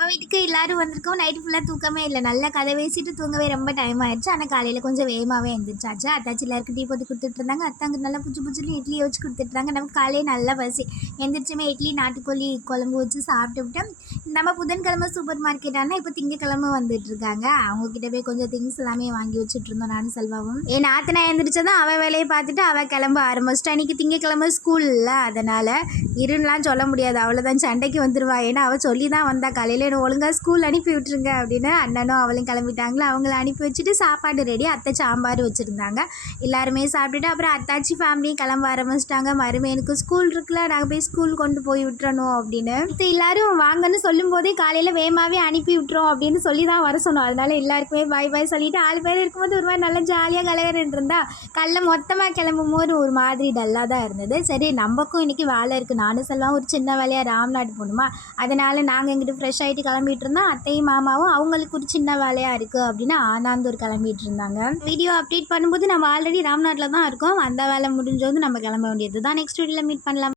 நம்ம வீட்டுக்கு எல்லாரும் வந்திருக்கோம். நைட்டு ஃபுல்லாக தூக்கமே இல்லை. நல்லா கதை பேசிட்டு தூங்கவே ரொம்ப டைம் ஆயிடுச்சு. ஆனால் காலையில் கொஞ்சம் வேகமாகவே எழுந்திரிச்சாச்சு. அத்தாச்சி எல்லாருக்கும் டீ போட்டு கொடுத்துட்டு இருந்தாங்க. அத்தாங்க நல்லா புச்சு புச்சுன்னு இட்லி வச்சு கொடுத்துட்றாங்க. நமக்கு காலையே நல்லா பசி. எந்திரிச்சுமே இட்லி நாட்டுக்கோழி குழம்பு வச்சு சாப்பிட்டுவிட்டு நம்ம புதன்கிழமை சூப்பர் மார்க்கெட் ஆனால் இப்போ திங்கக்கிழமை வந்துட்டு இருக்காங்க. அவங்கக்கிட்ட போய் கொஞ்சம் திங்ஸ் எல்லாமே வாங்கி வச்சுட்டு இருந்தோம் நானும் செல்வாவும். என் நாத்தனா எழுந்திரிச்சதும் அவள் வேலையை பார்த்துட்டு அவள் கிளம்ப ஆரம்பிச்சிட்டா. அன்றைக்கி திங்கக்கிழமை ஸ்கூல் இல்லை, அதனால் இருன்னெலாம் சொல்ல முடியாது. அவ்வளோதான் சண்டைக்கு வந்துடுவா. ஏன்னா அவள் சொல்லி தான் வந்தா காலையில் என்ன ஒழுங்காக ஸ்கூல் அனுப்பி விட்டுருங்க அப்படின்னு. அண்ணனும் அவளும் கிளம்பிட்டாங்களா. அவங்கள அனுப்பி வச்சுட்டு சாப்பாடு ரெடி. அத்தை சாம்பார் வச்சுருந்தாங்க. எல்லாருமே சாப்பிட்டுட்டு அப்புறம் அத்தாச்சி ஃபேமிலியும் கிளம்ப ஆரம்பிச்சிட்டாங்க. மருமையனுக்கு ஸ்கூல் இருக்குல்ல, நாங்கள் போய் ஸ்கூல் கொண்டு போய் விட்டுறணும் அப்படின்னு. எல்லாரும் வாங்கன்னு சொல்லும் போதே காலையில் வேகமாகவே அனுப்பி விட்டுறோம் அப்படின்னு சொல்லி தான் வர சொன்னோம். அதனால எல்லாருக்குமே பாய் பாய் சொல்லிட்டு 6 பேர் இருக்கும்போது ஒரு மாதிரி நல்லா ஜாலியாக கலகரன்னு இருந்தா. காலைல மொத்தமாக கிளம்பும் போது ஒரு மாதிரி டல்லாக தான் இருந்தது. சரி நமக்கும் இன்றைக்கி வேலை இருக்குது. நானும் செல்வம் ஒரு சின்ன வேலையாக ராம்நாடு போகணுமா, அதனால் நாங்கள் எங்கிட்ட ஃப்ரெஷ் ஆகிட்டு கிளம்பிட்டு இருந்தோம். அத்தையும் மாமாவும் அவங்களுக்கு ஒரு சின்ன வேலையாக இருக்குது அப்படின்னு ஆனாந்தூர் கிளம்பிட்டு இருந்தாங்க. வீடியோ அப்டேட் பண்ணும்போது நம்ம ஆல்ரெடி ராம்நாட்டில் தான் இருக்கோம். அந்த வேலை முடிஞ்சோது நம்ம கிளம்ப வேண்டியது தான். நெக்ஸ்ட் வீடியோவில் மீட் பண்ணலாம்.